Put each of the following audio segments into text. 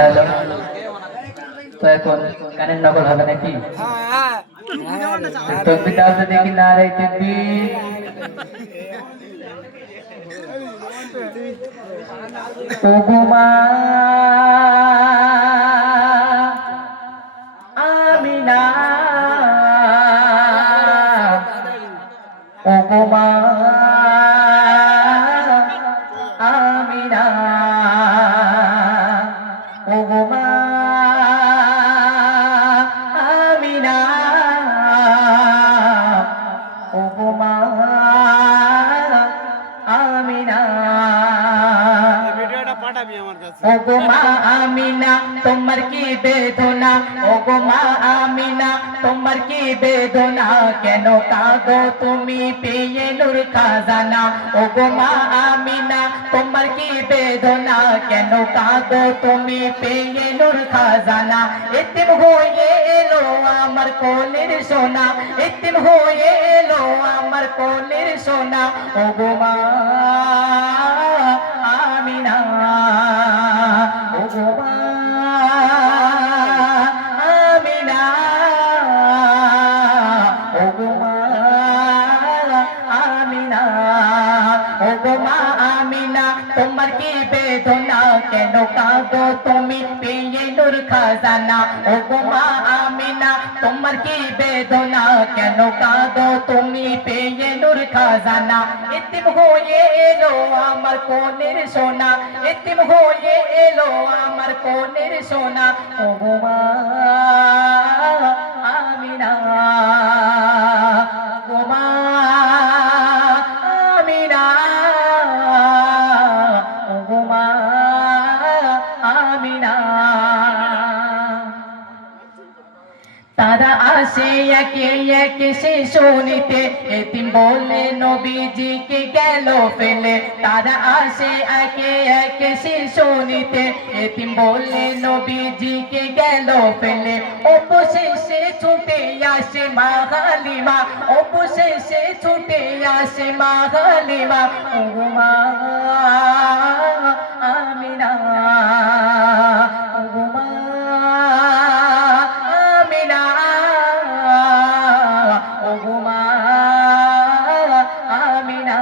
Hello, তো এখন গানের নকল হবে নাকি? তকবীর দাও তো দেখি, নারে তাকবীর। ওগো মা আমিনা, ওগো মা আমিনা, ওগো মা আমিনা, ওগো মা আমিনা। ওগো মা আমিনা তোমার কি বেদনা, ওগো মা আমিনা তোমার কি বেদনা, কেন কাঁদো তুমি পেয়ে নূর খাজানা। ওগো মা আমিনা তোমার কি বেদনা, কেন কাঁদো তুমি পেয়ে নূর খাজানা। এতিম হয়ে এলো আমার কোলের সোনা, এতিম হয়ে এলো আমার কোলের সোনা। ওগো মা আমিনা, ওগো মা আমিনা, ওগো মা আমিনা, ওগো মা আমিনা তোমার কি বেদনা, কেন কাঁদো তুমি পেয়ে নূর খাজানা। ওগো মা আমিনা তোমার কি বেদনা, কেন কাঁদো তুমি পেয়ে নূর খাজানা। এতিম হয়ে এলো আমার কোলের সোনা, এতিম হয়ে এলো আমার কোলের সোনা। ওগো মা আমিনা, ওগো মা আমিনা, ওগো মা আমিনা। তারা আসে একে একে শিশু নিতে, এতিম বলে নবীজিকে গেল ফেলে। তারা আসে একে একে শিশু নিতে, এতিম বলে নবীজিকে গেল ফেলে। অবশেষে ছুটে আসে মা হালিমা, অবশেষে ছুটে আসে মা হালিমা। ওগো মা আমিনা, ওগো মা আমিনা, ওগো মা আমিনা।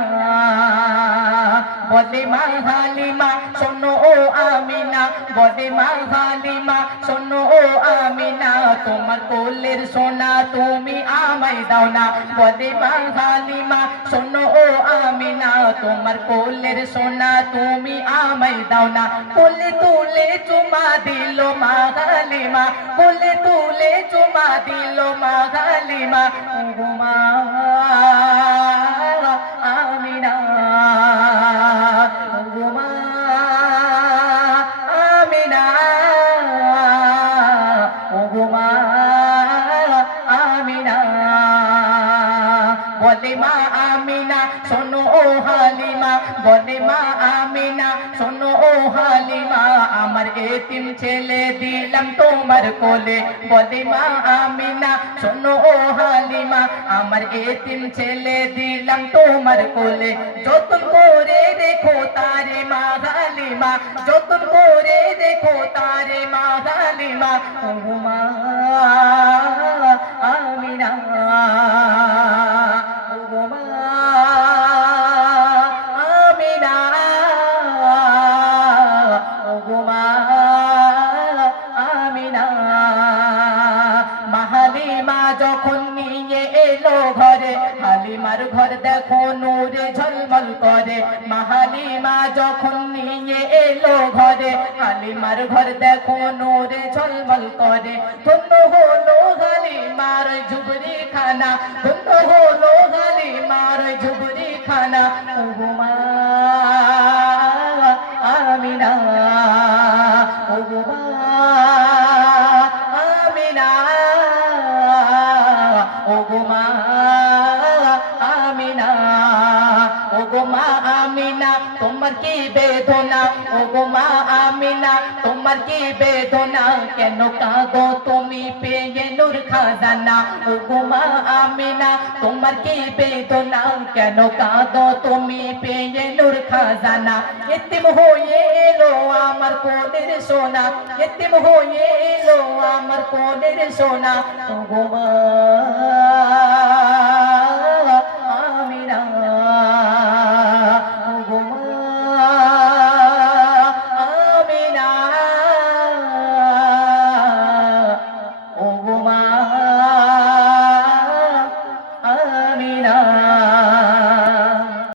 বলে মা হালিমা শোনো ও আমিনা, বলে মা হালিমা শোনো ও আমিনা, তোমার কোলের সোনা তুমি আমায় দাও না। বলে মা হালিমা শোনো ও আমিনা, তোমার কোলের সোনা তুমি আমায় দাও না। কোলে তুলে চুমা দিল মা হালিমা, কোলে তুলে চুমা দিল মা হালিমা। ওগো মা আমিনা, ওগো মা আমিনা, ওগো মা আমিনা। বলে মা আমিনা শোনো ও হালিমা, বলে মা আমিনা শোনো ও হালিমা, আমার এতিম ছেলে দিলাম তোমার কোলে। বলে মা আমিনা শোনো ও হালিমা, আমার এতিম ছেলে দিলাম তোমার কোলে। যতন করে দেখো তারে মা হালিমা, যতন করে দেখো তারে মা হালিমা। ওগো মা আমিনা, ওগো মা আমিনা, ওগো মা আমিনা। মা হালিমা যখন নিয়ে এলো ঘরে, হালিমার ঘর দেখো নূরে ঝলমল করে। মা হালিমা যখন নিয়ে এলো ঘরে, হালিমার ঘর দেখো নূরে ঝলমল করে। ধন্য হলো হালিমার ঝুবরি খানা, ধন্য হলো হালিমার ঝুবরি খানা। ওগো মা আমিনা, ওগো মা আমিনা, ওগো মা আমিনা, ওগো মা আমিনা তোমার কি বেদনা, ওগো মা আমিনা তোমার তোমার কি বেদনা কেন কাঁদো তুমি পেয়ে নূর খাজানা ও গো মা আমিনা তোমার কি বেদনা কেন কাঁদো তুমি পেয়ে নূর খাজানা ইতিম হয়ে এলো আমার কোলের সোনা ইতিম হয়ে এলো আমার কোলের সোনা ও গো মা